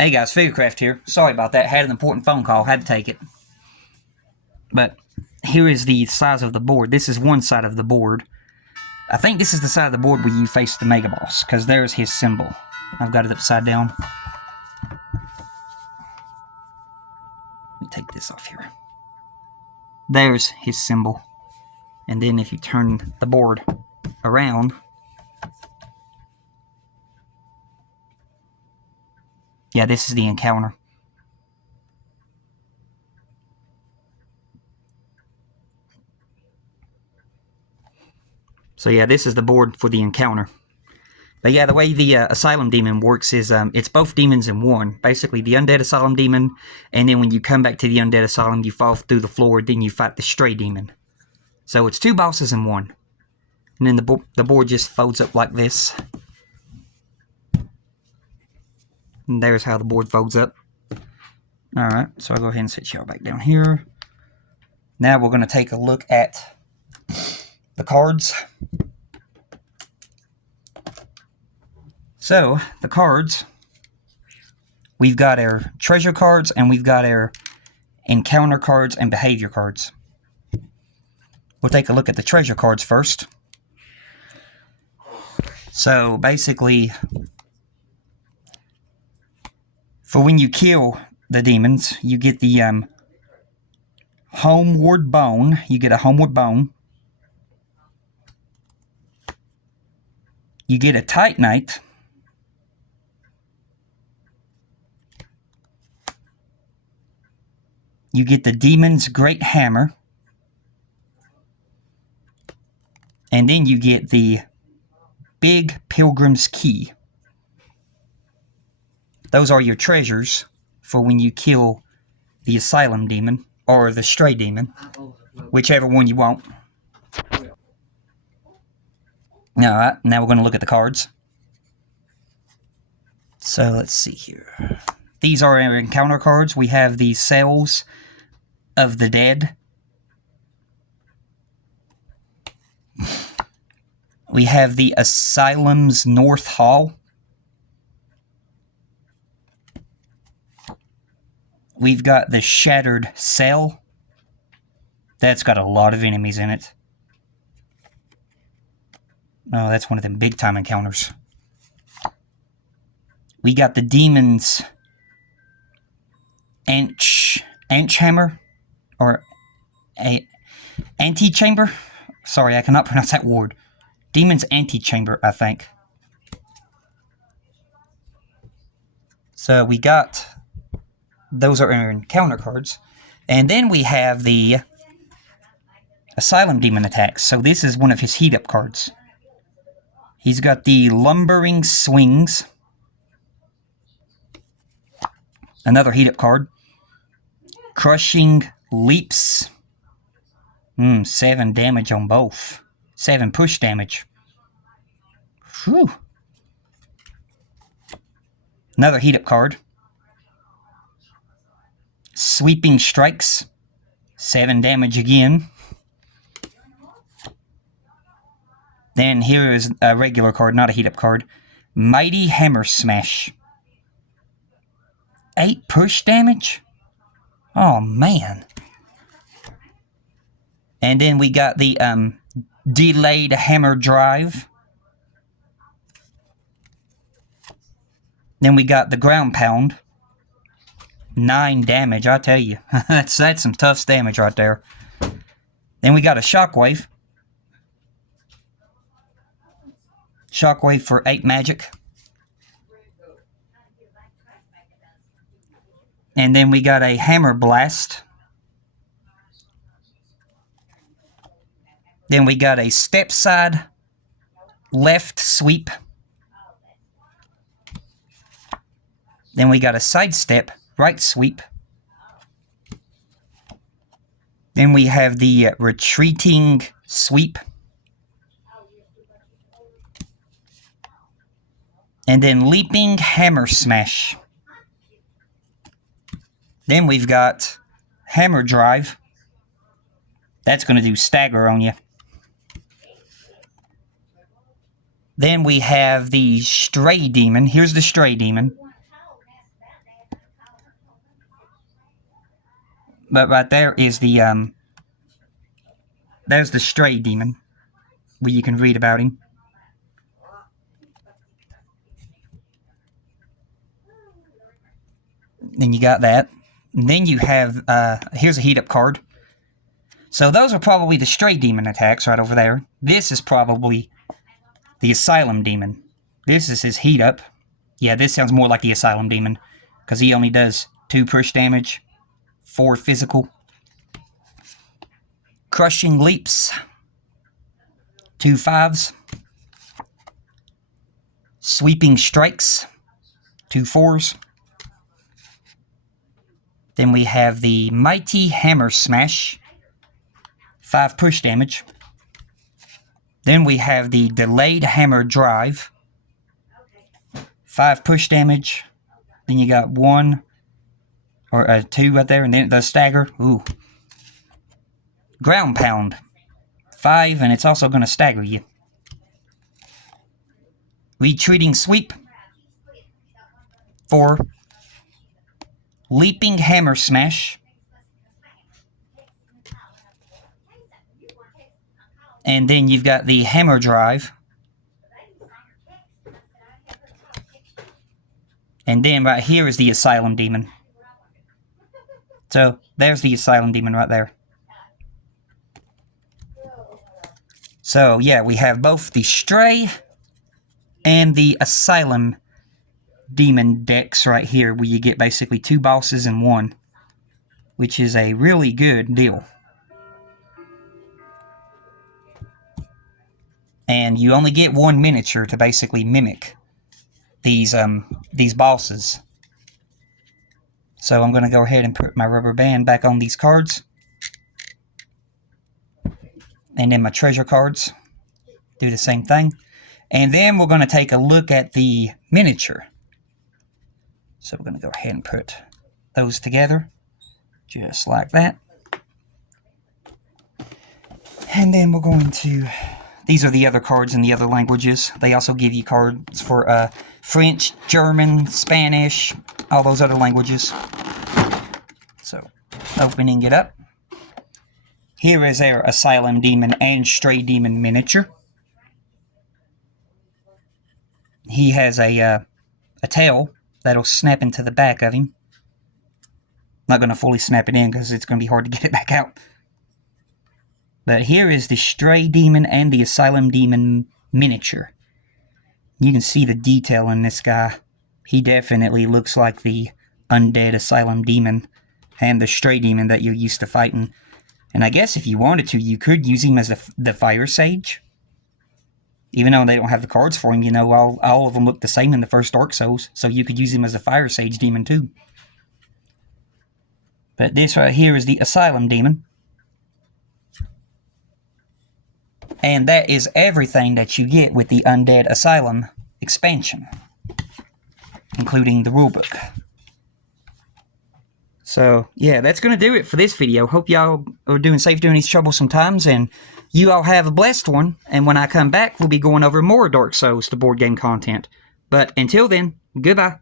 Hey guys, Figurecraft here. Sorry about that. Had an important phone call. Had to take it. But here is the size of the board. This is one side of the board. I think this is the side of the board where you face the Mega Boss, because there's his symbol. I've got it upside down. Let me take this off here. There's his symbol. And then if you turn the board around, yeah, this is the encounter. So yeah, this is the board for the encounter. But yeah, the way the asylum demon works is it's both demons in one. Basically, the undead asylum demon, and then when you come back to the undead asylum, you fall through the floor, then you fight the stray demon. So it's two bosses in one. And then the board just folds up like this. And there's how the board folds up. Alright, so I'll go ahead and set y'all back down here. Now we're going to take a look at the cards. So, the cards, we've got our treasure cards and we've got our encounter cards and behavior cards. We'll take a look at the treasure cards first. So, basically, for when you kill the demons, you get the homeward bone. You get a homeward bone. You get a titanite. You get the demon's great hammer. And then you get the big pilgrim's key. Those are your treasures for when you kill the asylum demon or the stray demon, whichever one you want. Alright, now we're going to look at the cards. So let's see here. These are our encounter cards. We have the Cells of the Dead. We have the Asylum's North Hall. We've got the Shattered Cell. That's got a lot of enemies in it. Oh, that's one of them big-time encounters. We got the Demon's Antchamber, or Antechamber. Sorry, I cannot pronounce that word. Demon's Antechamber, I think. So we got, those are our encounter cards. And then we have the Asylum Demon attacks. So this is one of his heat-up cards. He's got the Lumbering Swings. Another heat-up card. Crushing Leaps. 7 damage on both. 7 push damage. Whew. Another heat-up card. Sweeping Strikes. 7 damage again. Then here is a regular card, not a heat-up card. Mighty Hammer Smash. 8 push damage? Oh, man. And then we got the Delayed Hammer Drive. Then we got the Ground Pound. 9 damage, I tell you. that's some tough damage right there. Then we got a Shockwave. Shockwave for 8 magic. And then we got a Hammer Blast. Then we got a Step Side Left Sweep. Then we got a Sidestep Right Sweep. Then we have the Retreating Sweep. And then Leaping Hammer Smash. Then we've got Hammer Drive. That's going to do stagger on you. Then we have the Stray Demon. Here's the Stray Demon. But right there is the, there's the stray demon, where you can read about him. Then you got that. And then you have, here's a heat-up card. So those are probably the stray demon attacks right over there. This is probably the asylum demon. This is his heat-up. Yeah, this sounds more like the asylum demon, because he only does 2 push damage, 4 physical. Crushing leaps, 2 5s. Sweeping strikes, 2 4s. Then we have the mighty hammer smash, 5 push damage. Then we have the delayed hammer drive, 5 push damage. Then you got 1 or 2 right there, and then it does stagger. Ooh. Ground pound, 5, and it's also going to stagger you. Retreating sweep, 4. Leaping hammer smash, and then you've got the hammer drive, and then right here is the asylum demon. So there's the asylum demon right there. So yeah, we have both the stray and the asylum demon decks right here, where you get basically 2 bosses in one, which is a really good deal. And you only get 1 miniature to basically mimic these bosses. So I'm going to go ahead and put my rubber band back on these cards. And then my treasure cards do the same thing. And then we're going to take a look at the miniature. So we're going to go ahead and put those together, just like that. And then we're going to... These are the other cards in the other languages. They also give you cards for French, German, Spanish, all those other languages. So, opening it up. Here is our asylum demon and stray demon miniature. He has a tail that'll snap into the back of him. Not going to fully snap it in because it's going to be hard to get it back out. But here is the stray demon and the asylum demon miniature. You can see the detail in this guy. He definitely looks like the undead asylum demon and the stray demon that you're used to fighting. And I guess if you wanted to, you could use him as the fire sage. Even though they don't have the cards for him, you know, all of them look the same in the first Dark Souls. So you could use him as a fire sage demon too. But this right here is the asylum demon. And that is everything that you get with the Undead Asylum expansion, including the rulebook. So, yeah, that's going to do it for this video. Hope y'all are doing safe during these troublesome times, and you all have a blessed one. And when I come back, we'll be going over more Dark Souls to board game content. But until then, goodbye.